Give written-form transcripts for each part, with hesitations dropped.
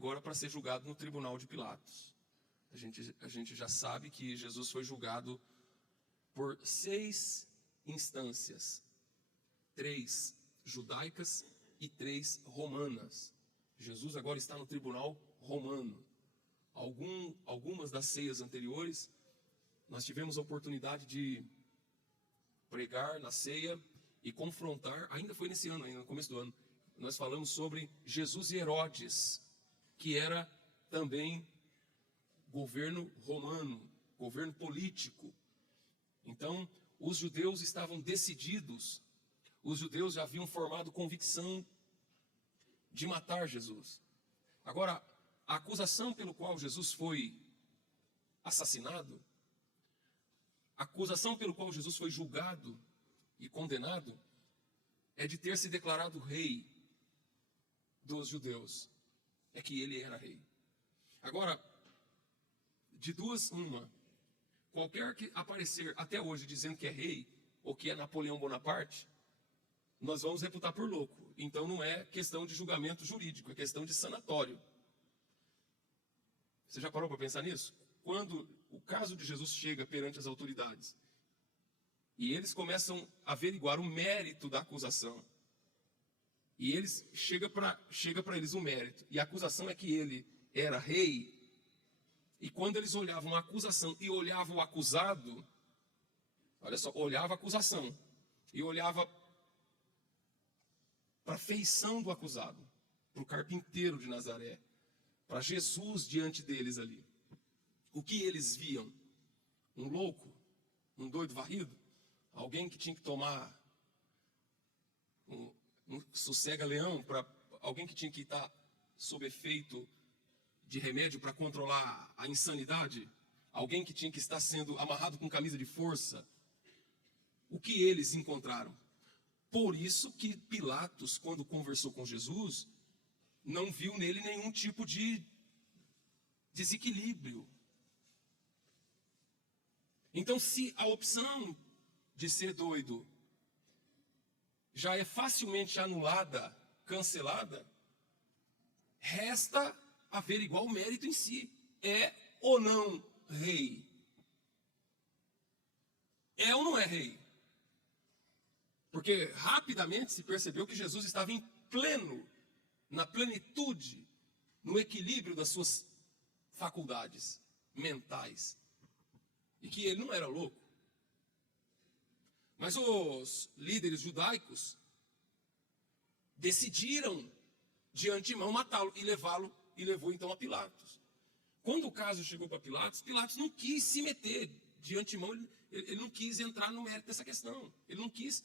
agora para ser julgado no tribunal de Pilatos. A gente já sabe que Jesus foi julgado por 6 instâncias, 3 judaicas e 3 romanas. Jesus agora está no tribunal romano. Algumas das ceias anteriores, nós tivemos a oportunidade de pregar na ceia e confrontar, ainda foi nesse ano, ainda no começo do ano, nós falamos sobre Jesus e Herodes, que era também governo romano, governo político. Então, os judeus estavam decididos, os judeus já haviam formado convicção de matar Jesus. Agora, a acusação pelo qual Jesus foi assassinado, a acusação pelo qual Jesus foi julgado e condenado, é de ter se declarado rei dos judeus. É que ele era rei. Agora, de duas, uma. Qualquer que aparecer até hoje dizendo que é rei, ou que é Napoleão Bonaparte, nós vamos reputar por louco. Então não é questão de julgamento jurídico, é questão de sanatório. Você já parou para pensar nisso? Quando o caso de Jesus chega perante as autoridades, e eles começam a averiguar o mérito da acusação, e eles chega para eles o mérito, e a acusação é que ele era rei, e quando eles olhavam a acusação e olhavam o acusado, olha só, olhava a acusação e olhava para a feição do acusado, para o carpinteiro de Nazaré, para Jesus diante deles ali. O que eles viam? Um louco? Um doido varrido? Alguém que tinha que tomar um sossega-leão, alguém que tinha que estar sob efeito de remédio para controlar a insanidade? Alguém que tinha que estar sendo amarrado com camisa de força? O que eles encontraram? Por isso que Pilatos, quando conversou com Jesus, não viu nele nenhum tipo de desequilíbrio. Então, se a opção de ser doido já é facilmente anulada, cancelada, resta averiguar o mérito em si. É ou não rei? É ou não é rei? Porque rapidamente se percebeu que Jesus estava em pleno, na plenitude, no equilíbrio das suas faculdades mentais. E que ele não era louco. Mas os líderes judaicos decidiram de antemão matá-lo e levou então a Pilatos. Quando o caso chegou para Pilatos, Pilatos não quis se meter de antemão, ele não quis entrar no mérito dessa questão. Ele não quis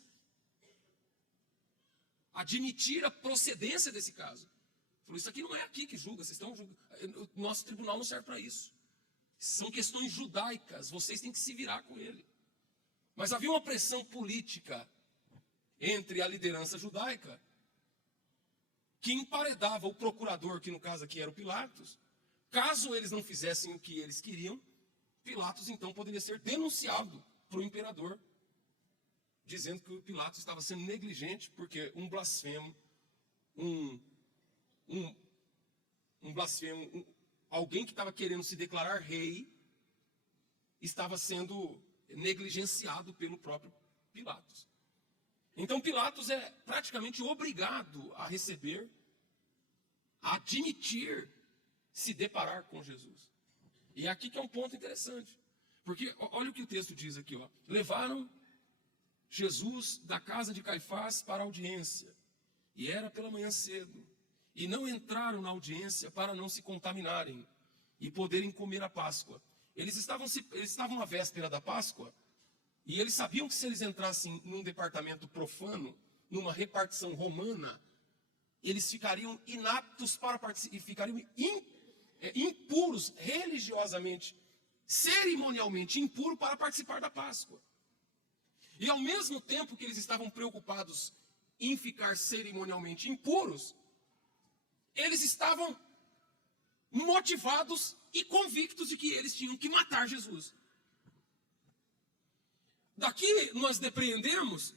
admitir a procedência desse caso. Falou, isso aqui não é aqui que julga, vocês estão julgando. O nosso tribunal não serve para isso. São questões judaicas, vocês têm que se virar com ele. Mas havia uma pressão política entre a liderança judaica que emparedava o procurador, que no caso aqui era o Pilatos. Caso eles não fizessem o que eles queriam, Pilatos então poderia ser denunciado para o imperador, dizendo que o Pilatos estava sendo negligente porque um blasfemo, alguém que estava querendo se declarar rei, estava sendo negligenciado pelo próprio Pilatos. Então Pilatos é praticamente obrigado a receber, a admitir, se deparar com Jesus. E é aqui que é um ponto interessante. Porque olha o que o texto diz aqui, ó. Levaram Jesus da casa de Caifás para a audiência. E era pela manhã cedo. E não entraram na audiência para não se contaminarem e poderem comer a Páscoa. Eles estavam na véspera da Páscoa, e eles sabiam que se eles entrassem num departamento profano, numa repartição romana, eles ficariam inaptos para participar, e ficariam impuros religiosamente, cerimonialmente impuros para participar da Páscoa. E ao mesmo tempo que eles estavam preocupados em ficar cerimonialmente impuros, eles estavam motivados e convictos de que eles tinham que matar Jesus. Daqui nós depreendemos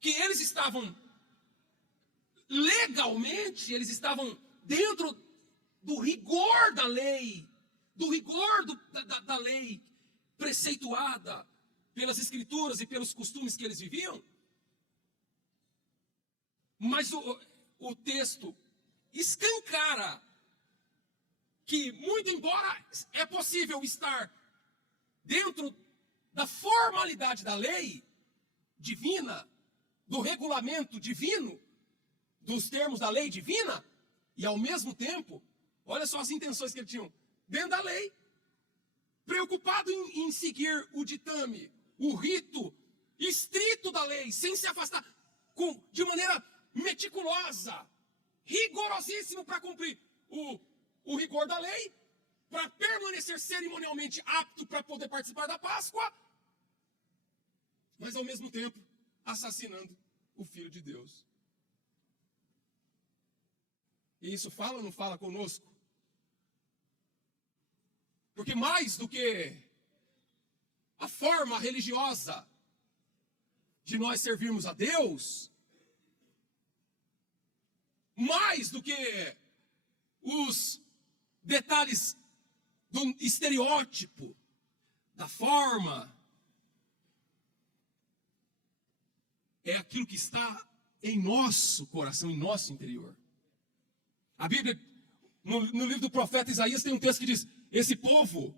que eles estavam legalmente, eles estavam dentro do rigor da lei, do rigor da lei preceituada pelas escrituras e pelos costumes que eles viviam. Mas o texto escancara que, muito embora é possível estar dentro da formalidade da lei divina, do regulamento divino, dos termos da lei divina, e ao mesmo tempo, olha só as intenções que eles tinham, dentro da lei, preocupado em seguir o ditame, o rito estrito da lei, sem se afastar, de maneira meticulosa, rigorosíssimo para cumprir o rigor da lei, para permanecer cerimonialmente apto para poder participar da Páscoa, mas ao mesmo tempo assassinando o Filho de Deus. E isso fala ou não fala conosco? Porque mais do que a forma religiosa de nós servirmos a Deus, mais do que os detalhes do estereótipo, da forma, é aquilo que está em nosso coração, em nosso interior. A Bíblia, no livro do profeta Isaías, tem um texto que diz: esse povo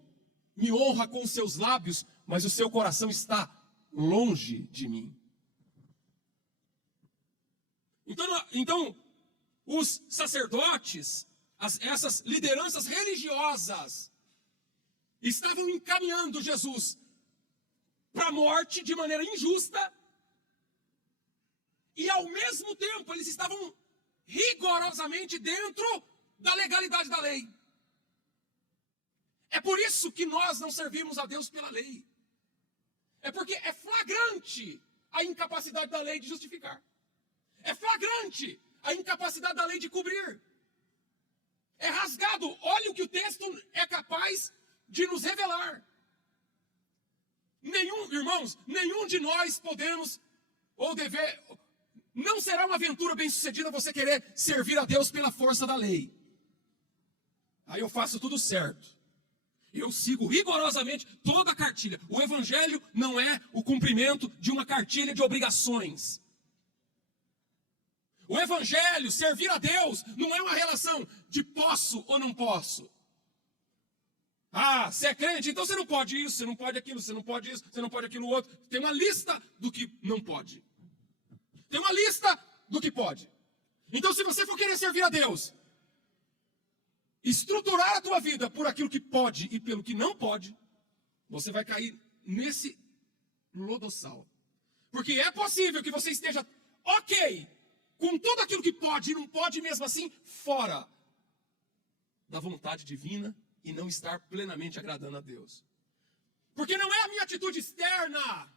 me honra com os seus lábios, mas o seu coração está longe de mim. Então os sacerdotes, essas lideranças religiosas, estavam encaminhando Jesus para a morte de maneira injusta, e ao mesmo tempo eles estavam rigorosamente dentro da legalidade da lei. É por isso que nós não servimos a Deus pela lei. É porque é flagrante a incapacidade da lei de justificar. É flagrante a incapacidade da lei de cobrir. É rasgado. Olha o que o texto é capaz de nos revelar. Nenhum de nós podemos ou dever... Não será uma aventura bem-sucedida você querer servir a Deus pela força da lei. Aí eu faço tudo certo. Eu sigo rigorosamente toda a cartilha. O evangelho não é o cumprimento de uma cartilha de obrigações. O evangelho, servir a Deus, não é uma relação de posso ou não posso. Ah, você é crente, então você não pode isso, você não pode aquilo, você não pode isso, você não pode aquilo outro. Tem uma lista do que não pode. Tem uma lista do que pode. Então, se você for querer servir a Deus, estruturar a tua vida por aquilo que pode e pelo que não pode, você vai cair nesse lodossal. Porque é possível que você esteja ok com tudo aquilo que pode e não pode, mesmo assim, fora da vontade divina e não estar plenamente agradando a Deus. Porque não é a minha atitude externa,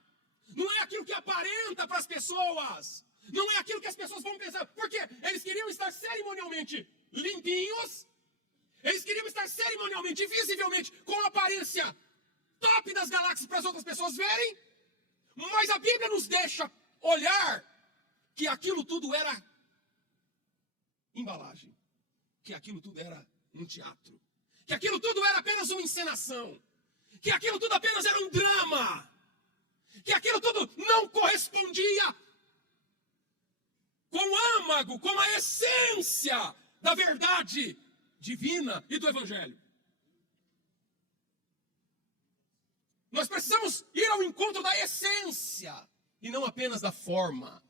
não é aquilo que aparenta para as pessoas, não é aquilo que as pessoas vão pensar, porque eles queriam estar cerimonialmente limpinhos, eles queriam estar cerimonialmente, visivelmente, com a aparência top das galáxias para as outras pessoas verem, mas a Bíblia nos deixa olhar que aquilo tudo era embalagem, que aquilo tudo era um teatro, que aquilo tudo era apenas uma encenação, que aquilo tudo apenas era um drama, que aquilo tudo não correspondia com o âmago, com a essência da verdade divina e do evangelho. Nós precisamos ir ao encontro da essência e não apenas da forma.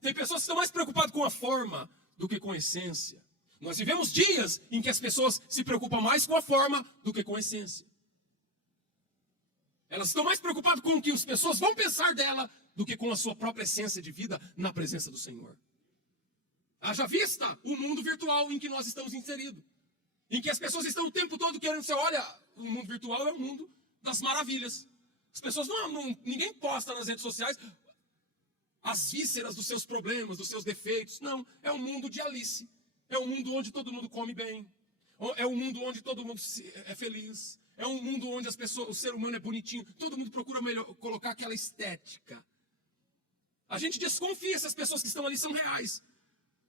Tem pessoas que estão mais preocupadas com a forma do que com a essência. Nós vivemos dias em que as pessoas se preocupam mais com a forma do que com a essência. Elas estão mais preocupadas com o que as pessoas vão pensar dela do que com a sua própria essência de vida na presença do Senhor. Haja vista o mundo virtual em que nós estamos inseridos. Em que as pessoas estão o tempo todo querendo ser, olha, o mundo virtual é o mundo das maravilhas. As pessoas ninguém posta nas redes sociais as vísceras dos seus problemas, dos seus defeitos. Não, é um mundo de Alice. É um mundo onde todo mundo come bem. É um mundo onde todo mundo é feliz. É um mundo onde o ser humano é bonitinho. Todo mundo procura colocar aquela estética. A gente desconfia se as pessoas que estão ali são reais.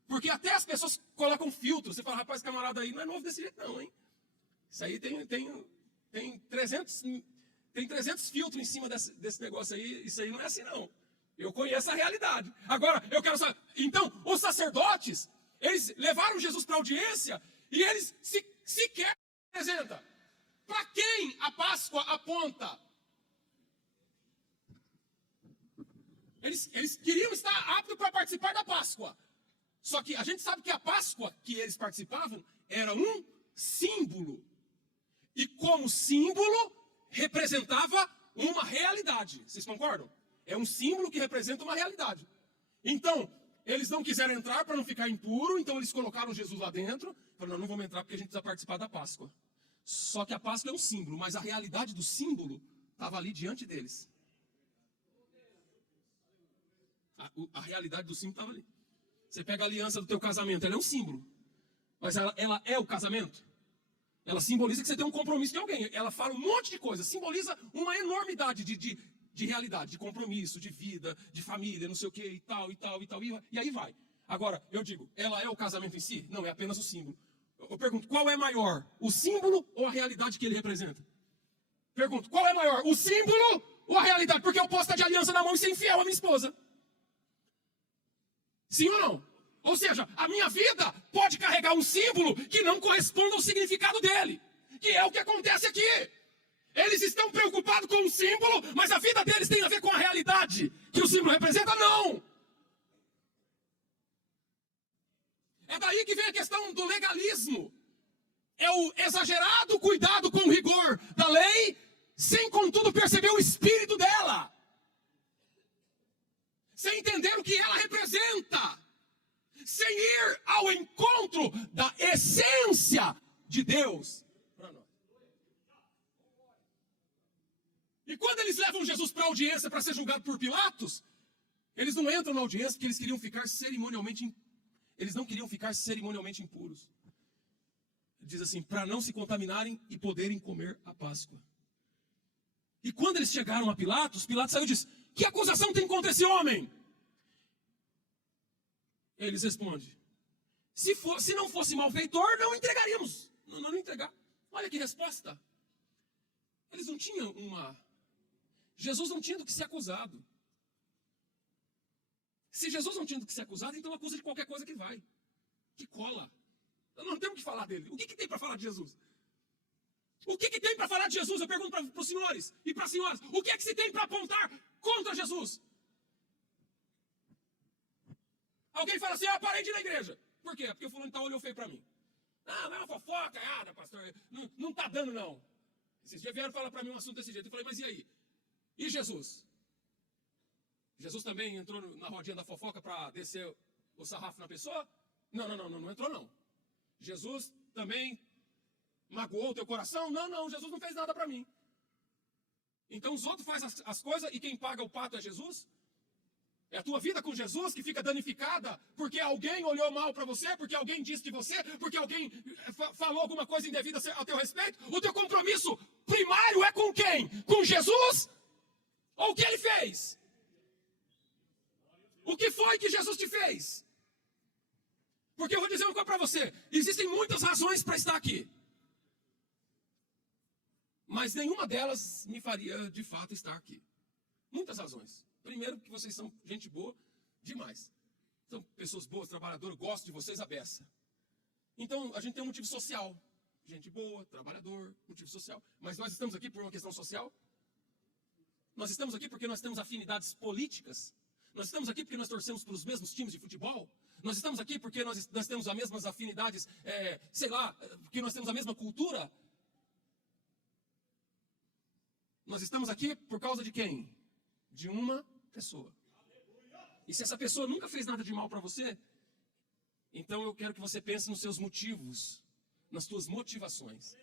Porque até as pessoas colocam filtro. Você fala, rapaz, camarada aí não é novo desse jeito não, hein? Isso aí tem 300 filtros em cima desse negócio aí. Isso aí não é assim não. Eu conheço a realidade. Agora, eu quero saber. Então, os sacerdotes, eles levaram Jesus para a audiência e eles sequer apresentam. Para quem a Páscoa aponta? Eles queriam estar aptos para participar da Páscoa. Só que a gente sabe que a Páscoa que eles participavam era um símbolo. E como símbolo, representava uma realidade. Vocês concordam? É um símbolo que representa uma realidade. Então, eles não quiseram entrar para não ficar impuro, então eles colocaram Jesus lá dentro. Falaram, não vamos entrar porque a gente precisa participar da Páscoa. Só que a Páscoa é um símbolo, mas a realidade do símbolo estava ali diante deles. A realidade do símbolo estava ali. Você pega a aliança do teu casamento, ela é um símbolo. Mas ela é o casamento. Ela simboliza que você tem um compromisso com alguém. Ela fala um monte de coisa. Simboliza uma enormidade de realidade, de compromisso, de vida, de família, não sei o que, e tal. E aí vai. Agora, eu digo, ela é o casamento em si? Não, é apenas o símbolo. Eu pergunto, qual é maior? O símbolo ou a realidade que ele representa? Pergunto, qual é maior? O símbolo ou a realidade? Porque eu posso estar de aliança na mão e ser infiel à minha esposa. Sim ou não? Ou seja, a minha vida pode carregar um símbolo que não corresponde ao significado dele. Que é o que acontece aqui. Eles estão preocupados com o símbolo, mas a vida deles tem a ver com a realidade que o símbolo representa? Não. É daí que vem a questão do legalismo. É o exagerado cuidado com o rigor da lei, sem contudo perceber o espírito dela. Sem entender o que ela representa. Sem ir ao encontro da essência de Deus para nós. E quando eles levam Jesus para a audiência para ser julgado por Pilatos, eles não entram na audiência porque eles queriam ficar cerimonialmente impuros. Ele diz assim, para não se contaminarem e poderem comer a Páscoa. E quando eles chegaram a Pilatos, Pilatos saiu e disse, que acusação tem contra esse homem? Eles respondem, se não fosse malfeitor, não entregaríamos. Não entregar. Olha que resposta. Eles não tinham Jesus não tinha do que ser acusado. Se Jesus não tinha do que ser acusado, então acusa de qualquer coisa que vai. Que cola. Nós não temos que falar dele. O que tem para falar de Jesus? O que tem para falar de Jesus? Eu pergunto para os senhores e para as senhoras. O que é que se tem para apontar contra Jesus? Alguém fala assim, parei de ir na igreja. Por quê? Porque o fulano tal olhou feio para mim. Não é uma fofoca, nada, pastor. Não está dando, não. Esses dias vieram falar para mim um assunto desse jeito. Eu falei, mas e aí? E Jesus? Jesus também entrou na rodinha da fofoca para descer o sarrafo na pessoa? Não entrou não. Jesus também magoou o teu coração? Não, Jesus não fez nada para mim. Então os outros fazem as coisas e quem paga o pato é Jesus? É a tua vida com Jesus que fica danificada porque alguém olhou mal para você, porque alguém disse de você, porque alguém falou alguma coisa indevida a teu respeito? O teu compromisso primário é com quem? Com Jesus? Ou o que ele fez? O que foi que Jesus te fez? Porque eu vou dizer uma coisa para você. Existem muitas razões para estar aqui. Mas nenhuma delas me faria, de fato, estar aqui. Muitas razões. Primeiro, que vocês são gente boa demais. São pessoas boas, trabalhadoras, gosto de vocês a beça. Então, a gente tem um motivo social. Gente boa, trabalhador, motivo social. Mas nós estamos aqui por uma questão social? Nós estamos aqui porque nós temos afinidades políticas? Nós estamos aqui porque nós torcemos para os mesmos times de futebol? Nós estamos aqui porque nós temos as mesmas afinidades, porque nós temos a mesma cultura? Nós estamos aqui por causa de quem? De uma pessoa. E se essa pessoa nunca fez nada de mal para você, então eu quero que você pense nos seus motivos, nas suas motivações.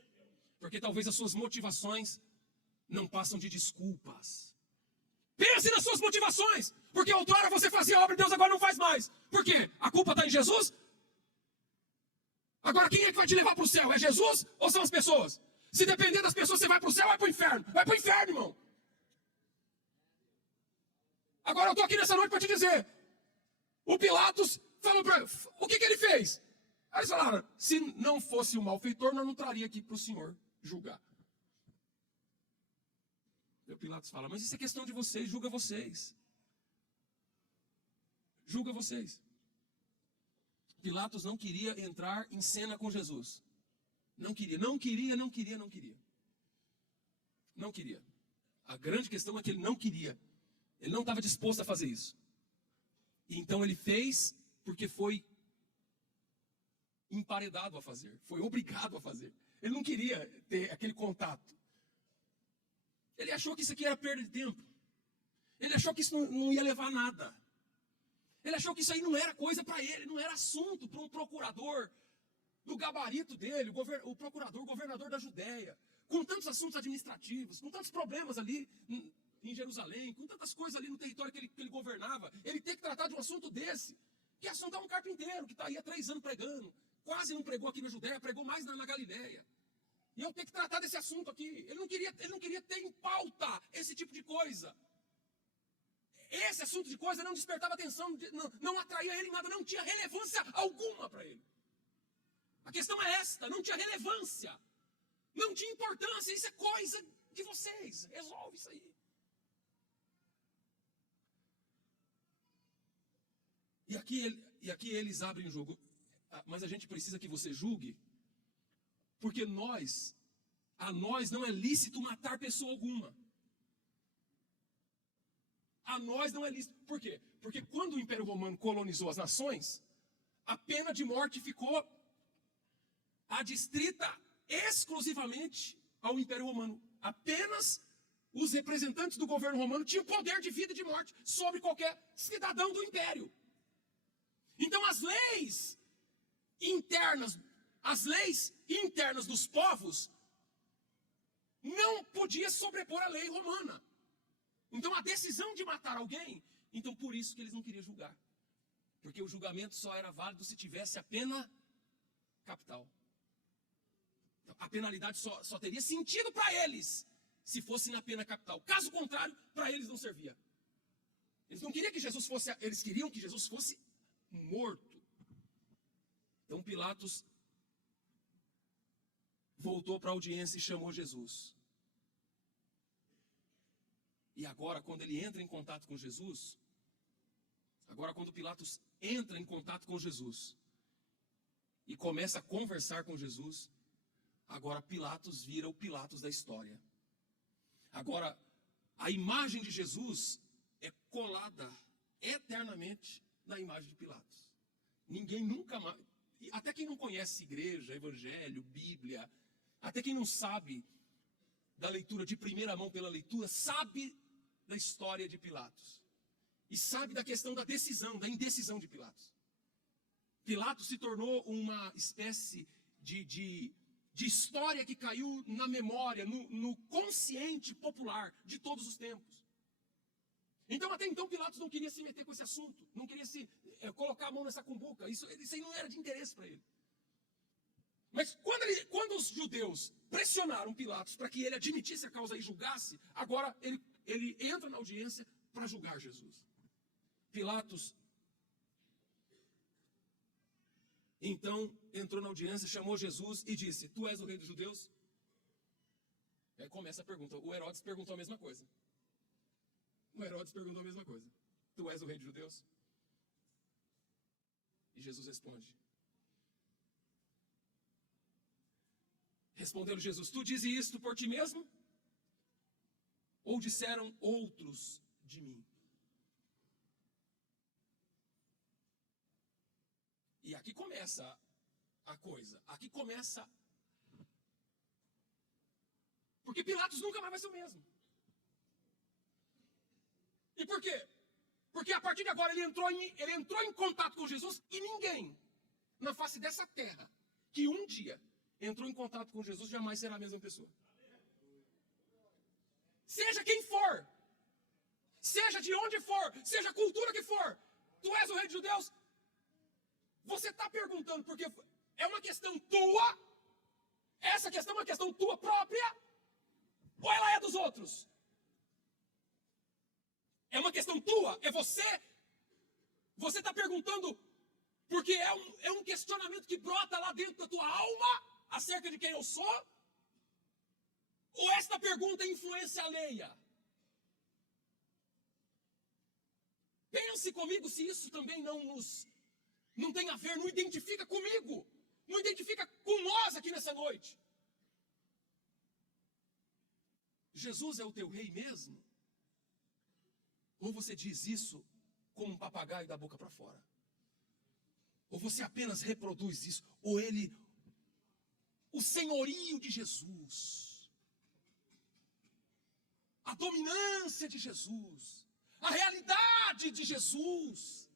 Porque talvez as suas motivações não passam de desculpas. Pense nas suas motivações. Porque outrora você fazia a obra de Deus, agora não faz mais. Por quê? A culpa está em Jesus? Agora quem é que vai te levar para o céu? É Jesus ou são as pessoas? Se depender das pessoas, você vai para o céu ou vai para o inferno? Vai para o inferno, irmão. Agora eu estou aqui nessa noite para te dizer. O Pilatos falou para o que ele fez? Aí eles falaram, se não fosse o malfeitor, nós não traria aqui para o senhor julgar. E o Pilatos fala, mas isso é questão de vocês, julga vocês. Julga vocês. Pilatos não queria entrar em cena com Jesus. Não queria. Não queria. A grande questão é que ele não queria. Ele não estava disposto a fazer isso. E então ele fez porque foi emparedado a fazer. Foi obrigado a fazer. Ele não queria ter aquele contato. Ele achou que isso aqui era perda de tempo. Ele achou que isso não ia levar a nada. Ele achou que isso aí não era coisa para ele, não era assunto para um procurador do gabarito dele, o procurador, o governador da Judéia, com tantos assuntos administrativos, com tantos problemas ali em Jerusalém, com tantas coisas ali no território que ele governava, ele tem que tratar de um assunto desse, que assunto é um carpinteiro, que está aí há 3 anos pregando, quase não pregou aqui na Judéia, pregou mais na Galileia. E eu tenho que tratar desse assunto aqui. Ele não queria ter em pauta esse tipo de coisa. Esse assunto de coisa não despertava atenção, não atraía ele em nada, não tinha relevância alguma para ele. A questão é esta, não tinha relevância, não tinha importância, isso é coisa de vocês, resolve isso aí. E aqui eles abrem o jogo, mas a gente precisa que você julgue, porque a nós não é lícito matar pessoa alguma. A nós não é lícito. Por quê? Porque quando o Império Romano colonizou as nações, a pena de morte ficou adstrita exclusivamente ao Império Romano. Apenas os representantes do governo romano tinham poder de vida e de morte sobre qualquer cidadão do Império. Então as leis internas dos povos não podiam sobrepor a lei romana. Então a decisão de matar alguém, então por isso que eles não queriam julgar. Porque o julgamento só era válido se tivesse a pena capital. Então, a penalidade só teria sentido para eles se fosse na pena capital. Caso contrário, para eles não servia. Eles não queriam que Jesus fosse, eles queriam que Jesus fosse morto. Então Pilatos voltou para a audiência e chamou Jesus. E agora, quando ele entra em contato com Jesus, agora quando Pilatos entra em contato com Jesus e começa a conversar com Jesus, agora Pilatos vira o Pilatos da história. Agora, a imagem de Jesus é colada eternamente na imagem de Pilatos. Ninguém nunca mais, até quem não conhece igreja, evangelho, Bíblia, até quem não sabe da leitura de primeira mão pela leitura, sabe da história de Pilatos. E sabe da questão da decisão, da indecisão de Pilatos. Pilatos se tornou uma espécie de história que caiu na memória, no consciente popular de todos os tempos. Então, até então, Pilatos não queria se meter com esse assunto, não queria colocar a mão nessa cumbuca, isso aí não era de interesse para ele. Mas quando os judeus pressionaram Pilatos para que ele admitisse a causa e julgasse, agora ele entra na audiência para julgar Jesus. Pilatos, então, entrou na audiência, chamou Jesus e disse, tu és o rei dos judeus? Aí começa a pergunta, o Herodes perguntou a mesma coisa. Tu és o rei dos judeus? E Jesus responde. Respondeu Jesus, tu dizes isto por ti mesmo? Ou disseram outros de mim? E aqui começa a coisa. Aqui começa. Porque Pilatos nunca mais vai ser o mesmo. E por quê? Porque a partir de agora ele entrou em contato com Jesus e ninguém na face dessa terra que um dia entrou em contato com Jesus jamais será a mesma pessoa. Seja quem for, seja de onde for, seja a cultura que for, tu és o rei dos judeus? Você está perguntando porque é uma questão tua? Essa questão é uma questão tua própria? Ou ela é dos outros? É uma questão tua? É você? Você está perguntando Porque é um questionamento que brota lá dentro da tua alma acerca de quem eu sou? Ou esta pergunta é influência alheia? Pense comigo se isso também não tem a ver, não identifica comigo, não identifica com nós aqui nessa noite. Jesus é o teu rei mesmo? Ou você diz isso como um papagaio da boca para fora? Ou você apenas reproduz isso? Ou o senhorio de Jesus, a dominância de Jesus, a realidade de Jesus,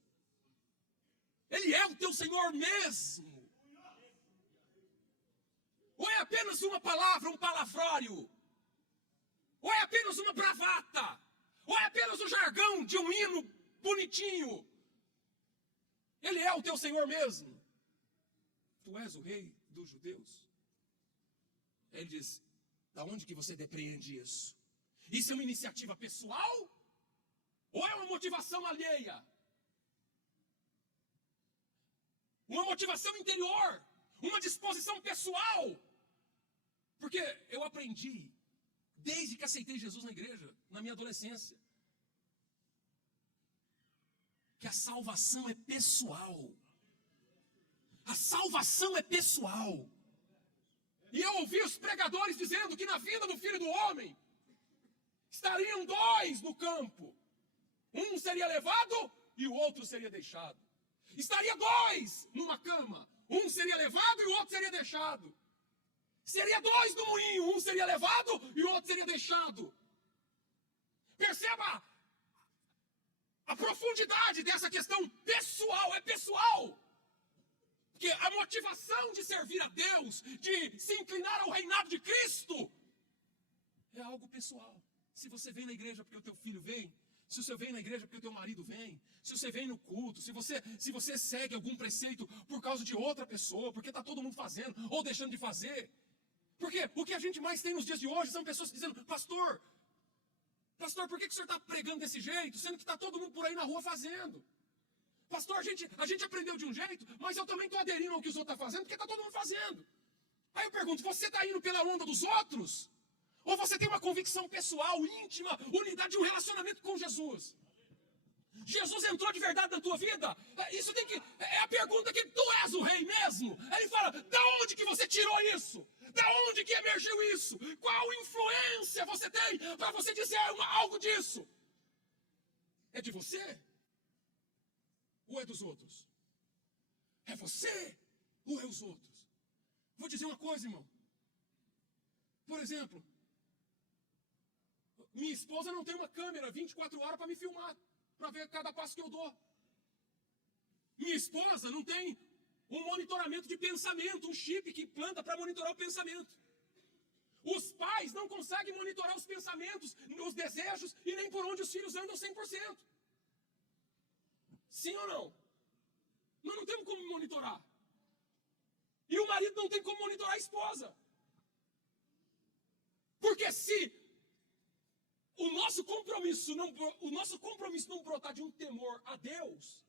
Ele é o teu Senhor mesmo? Ou é apenas uma palavra, um palavrório? Ou é apenas uma bravata? Ou é apenas o jargão de um hino bonitinho? Ele é o teu Senhor mesmo? Tu és o rei dos judeus? Ele diz, da onde que você depreende isso? Isso é uma iniciativa pessoal? Ou é uma motivação alheia? Uma motivação interior? Uma disposição pessoal? Porque eu aprendi, desde que aceitei Jesus na igreja, na minha adolescência, que a salvação é pessoal. A salvação é pessoal. E eu ouvi os pregadores dizendo que na vinda do Filho do Homem estariam dois no campo. Um seria levado e o outro seria deixado. Estaria dois numa cama. Um seria levado e o outro seria deixado. Seria dois no moinho. Um seria levado e o outro seria deixado. Perceba a profundidade dessa questão pessoal. É pessoal. Porque a motivação de servir a Deus, de se inclinar ao reinado de Cristo, é algo pessoal. Se você vem na igreja porque o teu filho vem, se você vem na igreja porque o teu marido vem, se você vem no culto, se você segue algum preceito por causa de outra pessoa, porque está todo mundo fazendo ou deixando de fazer. Porque o que a gente mais tem nos dias de hoje são pessoas dizendo, pastor, por que o senhor está pregando desse jeito, sendo que está todo mundo por aí na rua fazendo? Pastor, a gente aprendeu de um jeito, mas eu também estou aderindo ao que os outros estão fazendo, porque está todo mundo fazendo. Aí eu pergunto, você está indo pela onda dos outros? Ou você tem uma convicção pessoal, íntima, unidade de um relacionamento com Jesus? Jesus entrou de verdade na tua vida? Isso tem que... É a pergunta que tu és o rei mesmo? Aí ele fala, da onde que você tirou isso? Da onde que emergiu isso? Qual influência você tem para você dizer algo disso? É de você? Ou é dos outros? É você ou é os outros? Vou dizer uma coisa, irmão. Por exemplo, minha esposa não tem uma câmera 24 horas para me filmar, para ver cada passo que eu dou. Minha esposa não tem um monitoramento de pensamento, um chip que planta para monitorar o pensamento. Os pais não conseguem monitorar os pensamentos, os desejos e nem por onde os filhos andam 100%. Sim ou não? Nós não temos como monitorar. E o marido não tem como monitorar a esposa. Porque se o nosso compromisso não brotar de um temor a Deus,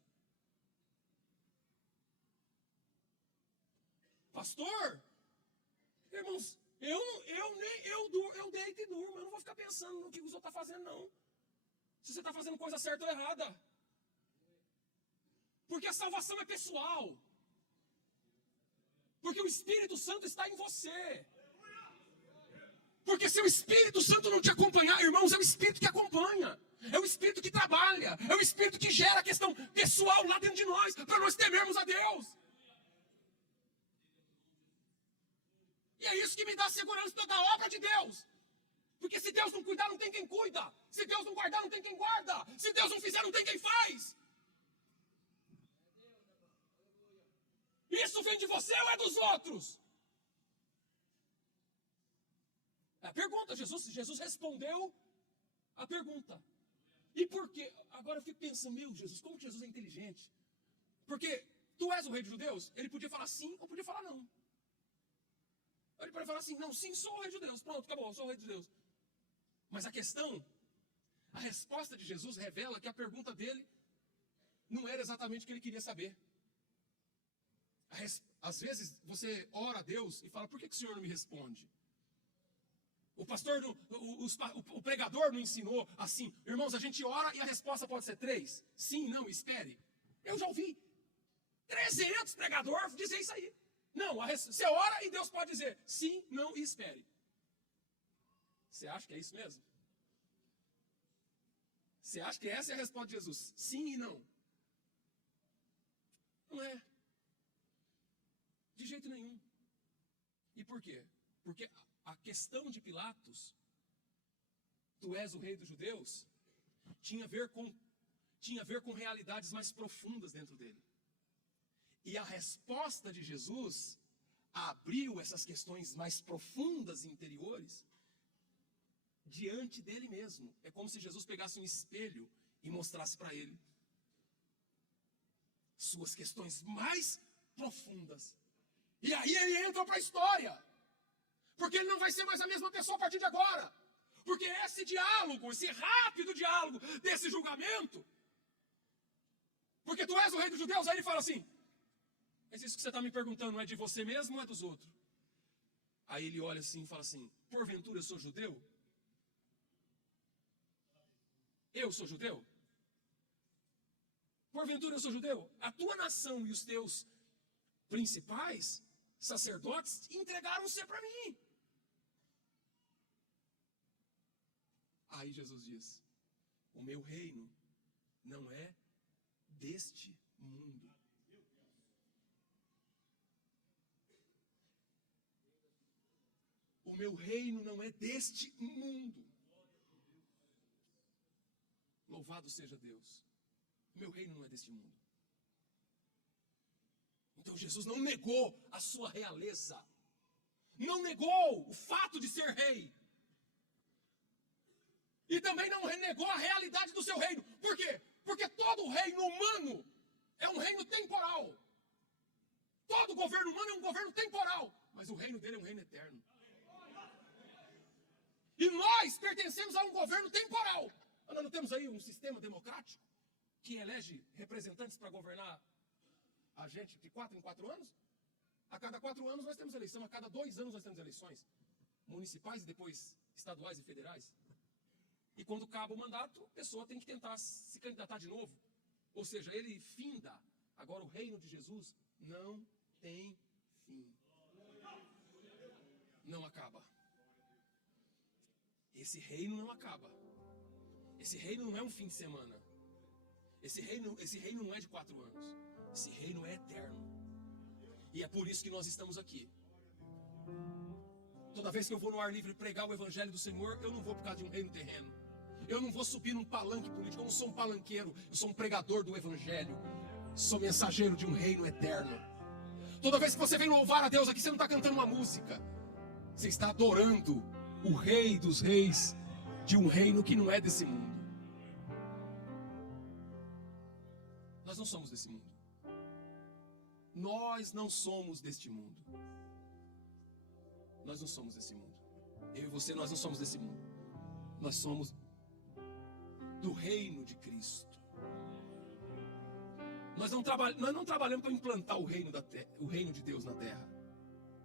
pastor, irmãos, eu deito e durmo, eu não vou ficar pensando no que os outros estão fazendo, não. Se você está fazendo coisa certa ou errada. Porque a salvação é pessoal. Porque o Espírito Santo está em você. Porque se o Espírito Santo não te acompanhar, irmãos, é o Espírito que acompanha. É o Espírito que trabalha. É o Espírito que gera a questão pessoal lá dentro de nós, para nós temermos a Deus. E é isso que me dá segurança da obra de Deus. Porque se Deus não cuidar, não tem quem cuida. Se Deus não guardar, não tem quem guarda. Se Deus não fizer, não tem quem faz. Isso vem de você ou é dos outros? É a pergunta, Jesus respondeu a pergunta. E por quê? Agora eu fico pensando, meu Jesus, como Jesus é inteligente? Porque tu és o rei dos judeus? Ele podia falar sim ou podia falar não. Ele pode falar assim, não, sim, sou o rei dos judeus. Pronto, acabou, sou o rei dos judeus. Mas a questão, a resposta de Jesus revela que a pergunta dele não era exatamente o que ele queria saber. Às vezes você ora a Deus e fala, por que o Senhor não me responde? O pastor, o pregador não ensinou assim. Irmãos, a gente ora e a resposta pode ser 3. Sim, não, espere. Eu já ouvi 300 pregadores dizer isso aí. Não, você ora e Deus pode dizer sim, não e espere. Você acha que é isso mesmo? Você acha que essa é a resposta de Jesus? Sim e não. Não é. De jeito nenhum. E por quê? Porque a questão de Pilatos, tu és o rei dos judeus, tinha a ver com realidades mais profundas dentro dele. E a resposta de Jesus abriu essas questões mais profundas e interiores diante dele mesmo. É como se Jesus pegasse um espelho e mostrasse para ele suas questões mais profundas. E aí ele entra para a história. Porque ele não vai ser mais a mesma pessoa a partir de agora. Porque esse diálogo, esse rápido diálogo desse julgamento, porque tu és o rei dos judeus, aí ele fala assim, mas isso que você está me perguntando não é de você mesmo ou é dos outros? Aí ele olha assim e fala assim, porventura eu sou judeu? Eu sou judeu? Porventura eu sou judeu? A tua nação e os teus principais sacerdotes entregaram ser para mim. Aí Jesus diz, o meu reino não é deste mundo. O meu reino não é deste mundo. Louvado seja Deus. O meu reino não é deste mundo. Então Jesus não negou a sua realeza. Não negou o fato de ser rei. E também não renegou a realidade do seu reino. Por quê? Porque todo reino humano é um reino temporal. Todo governo humano é um governo temporal. Mas o reino dele é um reino eterno. E nós pertencemos a um governo temporal. Nós não temos aí um sistema democrático que elege representantes para governar a gente de 4 em 4 anos? A cada 4 anos nós temos eleição. A cada 2 anos nós temos eleições municipais e depois estaduais e federais. E quando acaba o mandato, a pessoa tem que tentar se candidatar de novo. Ou seja, ele finda. Agora o reino de Jesus não tem fim. Não acaba. Esse reino não acaba. Esse reino não é um fim de semana. Esse reino não é de 4 anos. Esse reino é eterno. E é por isso que nós estamos aqui. Toda vez que eu vou no ar livre pregar o evangelho do Senhor, eu não vou por causa de um reino terreno. Eu não vou subir num palanque político. Eu não sou um palanqueiro. Eu sou um pregador do evangelho. Sou mensageiro de um reino eterno. Toda vez que você vem louvar a Deus aqui, você não está cantando uma música. Você está adorando o Rei dos Reis de um reino que não é desse mundo. Nós não somos desse mundo. Nós não somos deste mundo. Nós não somos desse mundo. Eu e você, nós não somos desse mundo. Nós somos do reino de Cristo. Nós não trabalhamos para implantar o reino de Deus na terra.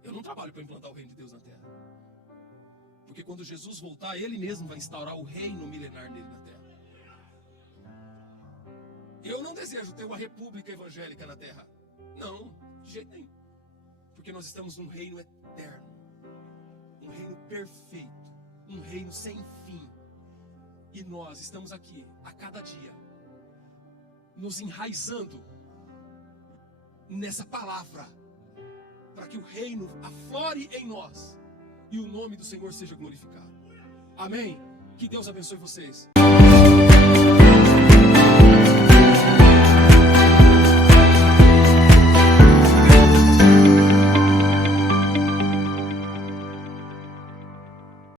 Eu não trabalho para implantar o reino de Deus na terra. Porque quando Jesus voltar, Ele mesmo vai instaurar o reino milenar dele na terra. Eu não desejo ter uma república evangélica na terra. Não, de jeito nenhum. Porque nós estamos num reino eterno. Um reino perfeito. Um reino sem fim. E nós estamos aqui, a cada dia, nos enraizando nessa palavra, para que o reino aflore em nós e o nome do Senhor seja glorificado. Amém? Que Deus abençoe vocês.